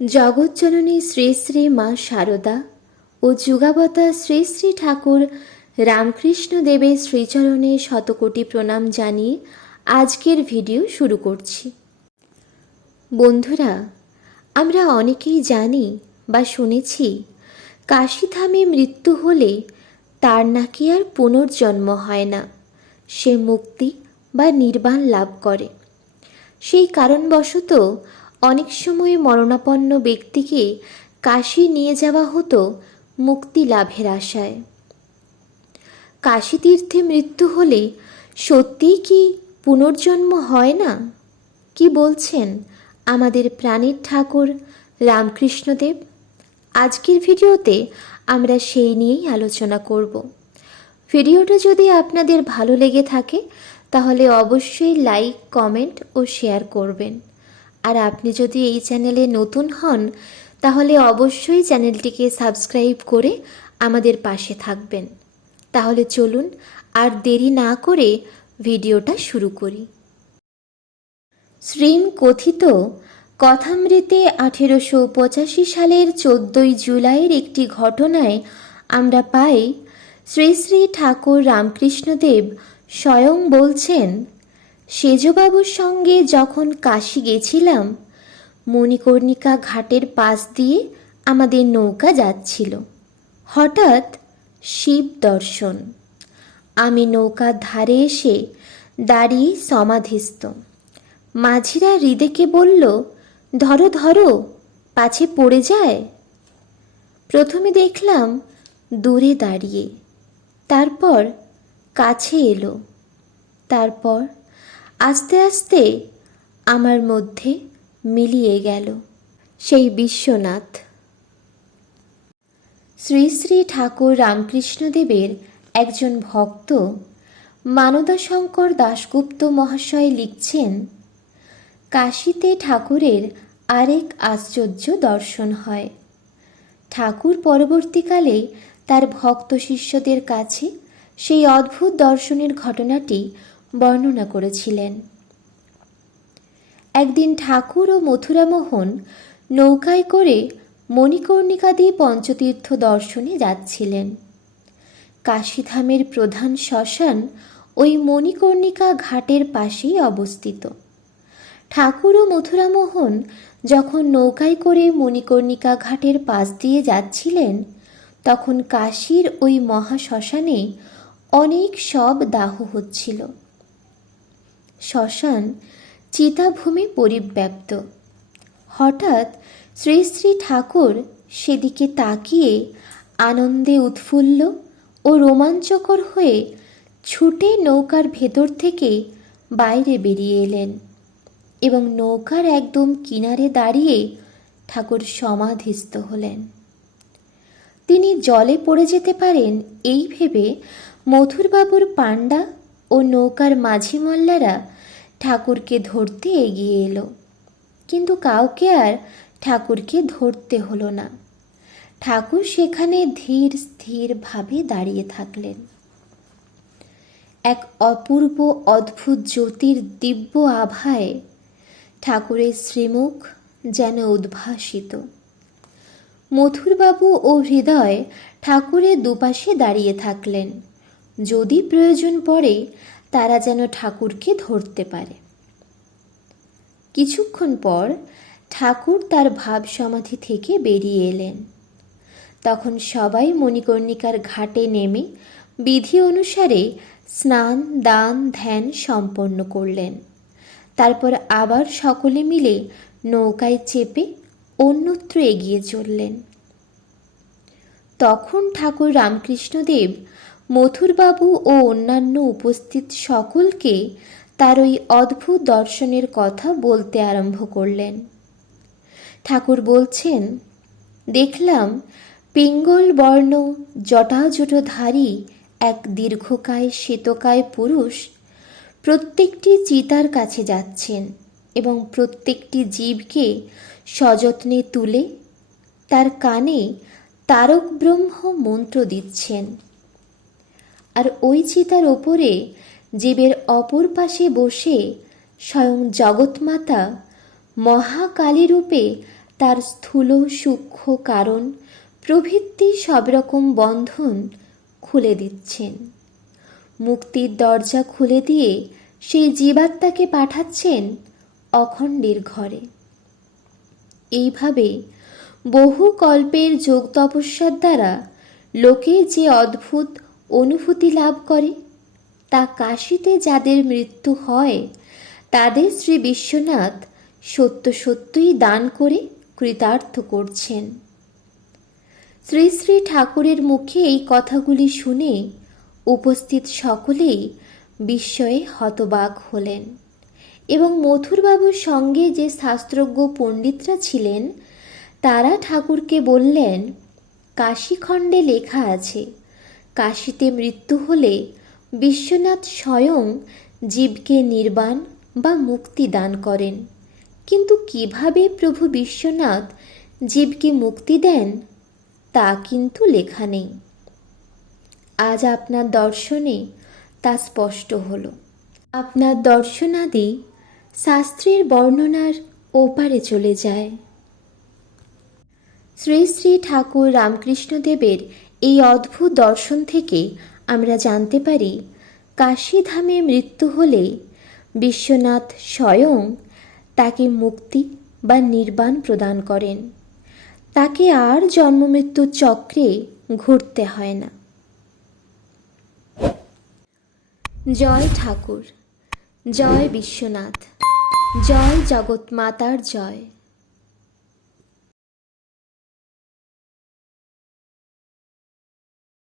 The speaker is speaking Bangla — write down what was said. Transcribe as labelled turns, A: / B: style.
A: জগজ্জননী শ্রী শ্রী মা শারদা ও যুগাবতা শ্রী শ্রী ঠাকুর রামকৃষ্ণ দেবের শ্রীচরণে শতকোটি প্রণাম জানিয়ে আজকের ভিডিও শুরু করছি। বন্ধুরা, আমরা অনেকেই জানি বা শুনেছি, কাশীধামে মৃত্যু হলে তার নাকি আর পুনর্জন্ম হয় না। সে মুক্তি বা নির্বাণ লাভ করে। সেই কারণবশত অনেক সময় মরণাপন্ন ব্যক্তিকে কাশী নিয়ে যাওয়া হতো মুক্তি লাভের আশায়। কাশী তীর্থে মৃত্যু হলে সত্যিই কি পুনর্জন্ম হয় না? কি বলছেন আমাদের প্রাণের ঠাকুর রামকৃষ্ণদেব? আজকের ভিডিওতে আমরা সেই নিয়েই আলোচনা করব। ভিডিওটা যদি আপনাদের ভালো লেগে থাকে, তাহলে অবশ্যই লাইক, কমেন্ট ও শেয়ার করবেন। আর আপনি যদি এই চ্যানেলে নতুন হন, তাহলে অবশ্যই চ্যানেলটিকে সাবস্ক্রাইব করে আমাদের পাশে থাকবেন। তাহলে চলুন আর দেরি না করে ভিডিওটা শুরু করি। শ্রীম কথিত, কথামৃতে আঠেরোশো পঁচাশি সালের চোদ্দই জুলাইয়ের একটি ঘটনায় আমরা পাই, শ্রী শ্রী ঠাকুর রামকৃষ্ণদেব স্বয়ং বলছেন সেজবাবুর সঙ্গে যখন কাশি গেছিলাম, মণিকর্ণিকা ঘাটের পাশ দিয়ে আমাদের নৌকা যাচ্ছিল। হঠাৎ শিব দর্শন। আমি নৌকার ধারে এসে দাঁড়িয়ে সমাধিস্থ। মাঝিরা হৃদেকে বলল, ধরো ধরো, পাছে পড়ে যায়? প্রথমে দেখলাম দূরে দাঁড়িয়ে। তারপর কাছে এলো। তারপর আস্তে আস্তে আমার মধ্যে মিলিয়ে গেল সেই বিশ্বনাথ। শ্রী শ্রী ঠাকুর রামকৃষ্ণদেবের একজন ভক্ত মানদাশঙ্কর দাশগুপ্ত মহাশয় লিখছেন, কাশীতে ঠাকুরের আরেক আশ্চর্য দর্শন হয়। ঠাকুর পরবর্তীকালে তার ভক্ত শিষ্যদের কাছে সেই অদ্ভুত দর্শনের ঘটনাটি বর্ণনা করেছিলেন। একদিন ঠাকুর ও মথুরামোহন নৌকায় করে মণিকর্ণিকা দিয়ে পঞ্চতীর্থ দর্শনে যাচ্ছিলেন। কাশীধামের প্রধান শ্মশান ওই মণিকর্ণিকা ঘাটের পাশেই অবস্থিত। ঠাকুর ও মথুরামোহন যখন নৌকায় করে মণিকর্ণিকা ঘাটের পাশ দিয়ে যাচ্ছিলেন, তখন কাশীর ওই মহাশ্মশানে অনেক সব দাহ হচ্ছিল। শ্মশান চিতাভূমি পরিব্যাপ্ত। হঠাৎ শ্রী শ্রী ঠাকুর সেদিকে তাকিয়ে আনন্দে উৎফুল্ল ও রোমাঞ্চকর হয়ে ছুটে নৌকার ভেতর থেকে বাইরে বেরিয়ে এলেন এবং নৌকার একদম কিনারে দাঁড়িয়ে ঠাকুর সমাধিস্থ হলেন। তিনি জলে পড়ে যেতে পারেন এই ভেবে মথুরবাবুর পাণ্ডা ও নৌকার মাঝি মল্লারা ঠাকুরকে ধরতে এগিয়ে এলো। কিন্তু কাউকে আর ঠাকুরকে ধরতে হলো না। ঠাকুর সেখানে ধীর স্থিরভাবে দাঁড়িয়ে থাকলেন। এক অপূর্ব অদ্ভুত জ্যোতির দিব্য আভায় ঠাকুরের শ্রীমুখ যেন উদ্ভাসিত। মথুরবাবু ও হৃদয় ঠাকুরের দুপাশে দাঁড়িয়ে থাকলেন। যদি প্রয়োজন পড়ে, তারা যেন ঠাকুরকে ধরতে পারে। কিছুক্ষণ পর ঠাকুর তার ভাব সমাধি থেকে বেরিয়ে এলেন। তখন সবাই মণিকর্ণিকার ঘাটে নেমে বিধি অনুসারে স্নান, দান, ধ্যান সম্পন্ন করলেন। তারপর আবার সকলে মিলে নৌকায় চেপে অন্যত্র এগিয়ে চললেন। তখন ঠাকুর রামকৃষ্ণদেব মথুরবাবু ও অন্যান্য উপস্থিত সকলকে তার ওই অদ্ভুত দর্শনের কথা বলতে আরম্ভ করলেন। ঠাকুর বলছেন, দেখলাম পিঙ্গল বর্ণ জটাজুটোধারী এক দীর্ঘকায় শ্বেতকায় পুরুষ প্রত্যেকটি চিতার কাছে যাচ্ছেন এবং প্রত্যেকটি জীবকে সযত্নে তুলে তার কানে তারক ব্রহ্ম মন্ত্র দিচ্ছেন। আর ওই চিতার ওপরে জীবের অপর পাশে বসে স্বয়ং জগৎমাতা মহাকালী রূপে তার স্থূল সূক্ষ্ম কারণ প্রভৃতি সব রকম বন্ধন খুলে দিচ্ছেন। মুক্তির দরজা খুলে দিয়ে সেই জীবাত্মাকে পাঠাচ্ছেন অখণ্ডের ঘরে। এইভাবে বহু কল্পের যোগ তপস্যার দ্বারা লোকে যে অদ্ভুত অনুভূতি লাভ করে। তা কাশিতে যাদের মৃত্যু হয়, তাদের শ্রী বিশ্বনাথ সত্য সত্যই দান করে কৃতার্থ করছেন। শ্রী শ্রী ঠাকুরের মুখে এই কথাগুলি শুনে উপস্থিত সকলেই বিস্ময়ে হতবাক হলেন এবং মথুরবাবুর সঙ্গে যে শাস্ত্রজ্ঞ পণ্ডিতরা ছিলেন, তারা ঠাকুরকে বললেন, কাশীখণ্ডে লেখা আছে কাশীতে মৃত্যু হলে বিশ্বনাথ স্বয়ং জীবকে নির্বাণ বা মুক্তি দান করেন। কিন্তু কীভাবে প্রভু বিশ্বনাথ জীবকে মুক্তি দেন, তা কিন্তু লেখা নেই। আজ আপনার দর্শনে তা স্পষ্ট হল। আপনার দর্শনাদি শাস্ত্রের বর্ণনার ওপারে চলে যায়। শ্রী শ্রী ঠাকুর রামকৃষ্ণদেবের এই অদ্ভুত দর্শন থেকে আমরা জানতে পারি কাশীধামে মৃত্যু হলে বিশ্বনাথ স্বয়ং তাকে মুক্তি বা নির্বাণ প্রদান করেন। তাকে আর জন্মমৃত্যু চক্রে ঘুরতে হয় না। জয় ঠাকুর, জয় বিশ্বনাথ, জয় জগৎমাতার জয়।